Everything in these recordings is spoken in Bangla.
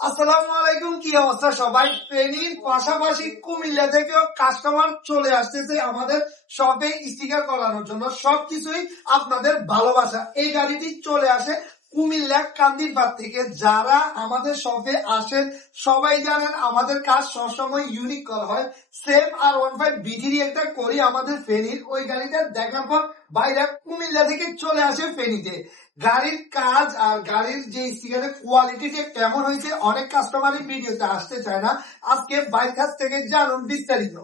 আসসালামু আলাইকুম, কি অবস্থা সবাই? ফেনীর পাশাপাশি কুমিল্লা থেকেও কাস্টমার চলে আসতেছে আমাদের শপে স্টিকার করানোর জন্য। সবকিছুই আপনাদের ভালোবাসা। এই গাড়িটি চলে আসে কুমিল্লা কান্দিরপাড় থেকে। যারা আমাদের শপে আসেন সবাই জানেন আমাদের কাজ সবসময় ইউনিক করা হয়। সেম R15 বিডিডি একটা করি আমাদের ফেনীর। ওই গাড়িটা দেখার পর বাইরে কুমিল্লা থেকে চলে আসে ফেনীতে। গাড়ির কাজ আর গাড়ির যে স্টিকারের কোয়ালিটি কেমন হয়েছে অনেক কাস্টমারের ভিডিওতে আসতে চায় না। আজকে বাইরের কাছ থেকে জানুন বিস্তারিত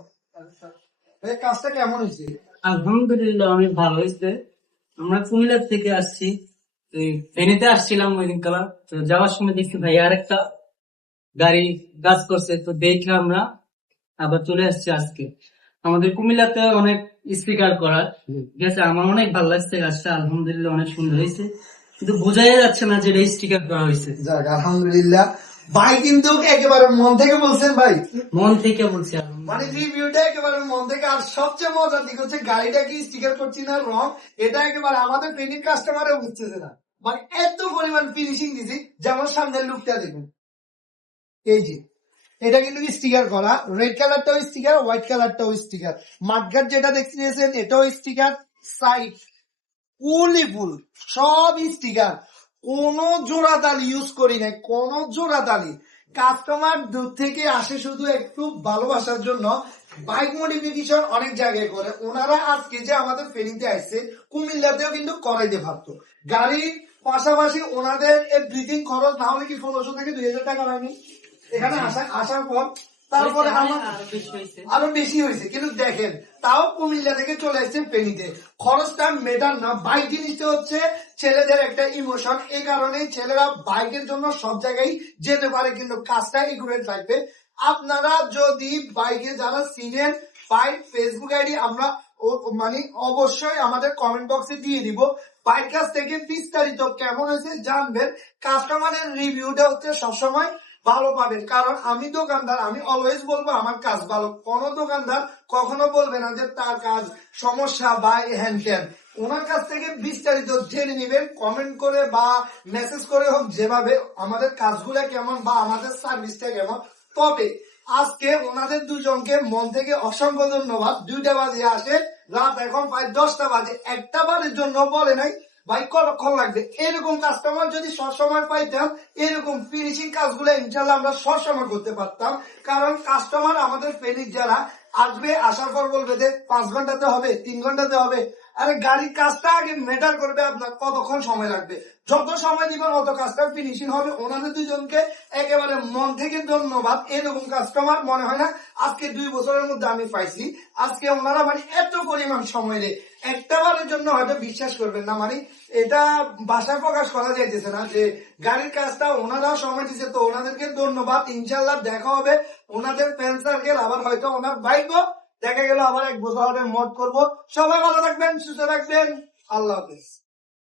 কাজটা কেমন হয়েছে। আলহামদুলিল্লাহ অনেক ভালো হয়েছে। আমরা কুমিল্লা থেকে আসছি, ফেনীতে আসছিলাম ওই দিন কালা। তো যাওয়ার সময় দেখছি ভাই আর একটা গাড়ি কাজ করছে, তো দেখে আমরা আবার চলে আসছি আজকে। আমাদের কুমিল্লাতে অনেক স্পিকার করা, ঠিক আছে। আমার অনেক ভালো লাগছে কাজটা, আলহামদুলিল্লাহ অনেক সুন্দর হয়েছে, কিন্তু বোঝাই যাচ্ছে না যে এটা স্টিকার করা হয়েছে। যাক আলহামদুলিল্লাহ, ভাই কিন্তু একেবারে মন থেকে বলছেন, ভাই মন থেকে বলছি মানে রিভিউটা একেবারে মন থেকে। আর সবচেয়ে মজার দিক হচ্ছে গাড়িটা কি স্টিকার করছি না রং, এটা একেবারে আমাদের পেনির কাস্টমারও বুঝতেছে না। মানে এত পরিমাণ ফিনিশিং দিছি। যেমন সামনের লুকটা দেখুন, এই যে এটা কিন্তু স্টিকার করা। রেড কালারটাও স্টিকার, হোয়াইট কালারটাও স্টিকার। মাঠঘাট যেটা দেখতেছেন এটাও স্টিকার। সাইড ফুলি ফুল সব স্টিকার। কোন জোড়াতালি ইউজ করি নাই, কোন জোড়াতালি। কাস্টমার দূর থেকে আসে শুধু একটু ভালোবাসার জন্য। বাইক মডিফিকেশন অনেক জায়গায় করে, ওনারা আজকে যে আমাদের ফেনীতে আসছে কুমিল্লাতেও কিন্তু করাইতে পারতো। গাড়ির পাশাপাশি ওনাদের এভরিথিং খরচ না হলে কি 1500 থেকে 2000 টাকা হয়নি এখানে আসার পর। তারপরে আমার আরো বেশি হয়েছে, কিন্তু দেখেন তাও কুমিল্লা থেকে চলে আসছে ফেনীতে। খরচটা মেটার না। বাইক জিনিসটা হচ্ছে ছেলেদের একটা ইমোশন, এই কারণেই ছেলেরা বাইকের জন্য সব জায়গায় যেতে পারে, কিন্তু কাজটা একুরেট লাগবে। আপনারা যদি বাইকে যারা চিনেন, বাইক ফেসবুক আইডি আমরা মানে অবশ্যই আমাদের কমেন্ট বক্সে দিয়ে দিব। বাইক কাছ থেকে বিস্তারিত কেমন হয়েছে জানবেন। কাস্টমারের রিভিউটা হচ্ছে সবসময় ভালো পাবেন, কারণ আমি দোকানদার, আমি অলওয়েজ বলবো আমার কাজ ভালো। কোন দোকানদার কখনো বলবে না যে তার কাজ সমস্যা বা হ্যান ত্যান। ওনার কাছ থেকে বিস্তারিত জেনে নেবেন কমেন্ট করে বা মেসেজ করে হোক, যেভাবে আমাদের কাজগুলো কেমন বা আমাদের সার্ভিসটা কেমন। তবে আজকে ওনাদের দুজনকে মন থেকে অসংখ্য ধন্যবাদ। 2টা বাজে আসে, রাত এখন প্রায় 10টা বাজে। একটা বারের জন্য বলে নাই ভাই কতক্ষণ লাগবে। এরকম কাস্টমার যদি সবসময় পাইতাম, এরকম ফিনিশিং কাজগুলো ইনশাল্লাহ আমরা সবসময় করতে পারতাম। কারণ কাস্টমার আমাদের ফেনীর যারা আসবে, আসার পর বলবে যে 5 ঘন্টাতে হবে, 3 ঘন্টাতে হবে। আরে গাড়ির কাজটা আগে ম্যাটার করবে আপনার কতক্ষণ সময় লাগবে। যত সময় দিবেন অত কাজটা ফিনিশিং হবে। ওনাদের দুজনকে একেবারে মন থেকে ধন্যবাদ। এরকম কাস্টমার মনে হয় না আজকে 2 বছরের মধ্যে আমি পাইছি। আজকে ওনারা মানে এত পরিমাণ সময় দেয়, একটা বারের জন্য হয়তো বিশ্বাস করবেন না। মানে এটা ভাষায় প্রকাশ করা যাইতেছে না যে গাড়ির কাজটা ওনারাও সময় দিচ্ছে। তো ওনাদেরকে ধন্যবাদ। ইনশাল্লাহ দেখা হবে ওনাদের ফ্রেন্ড সার্কেল, আবার হয়তো ওনার বাইকও দেখা গেল আবার 1 বছর মত করবো। সবাই ভালো থাকবেন, সুস্থ থাকবেন, আল্লাহ হাফেজ।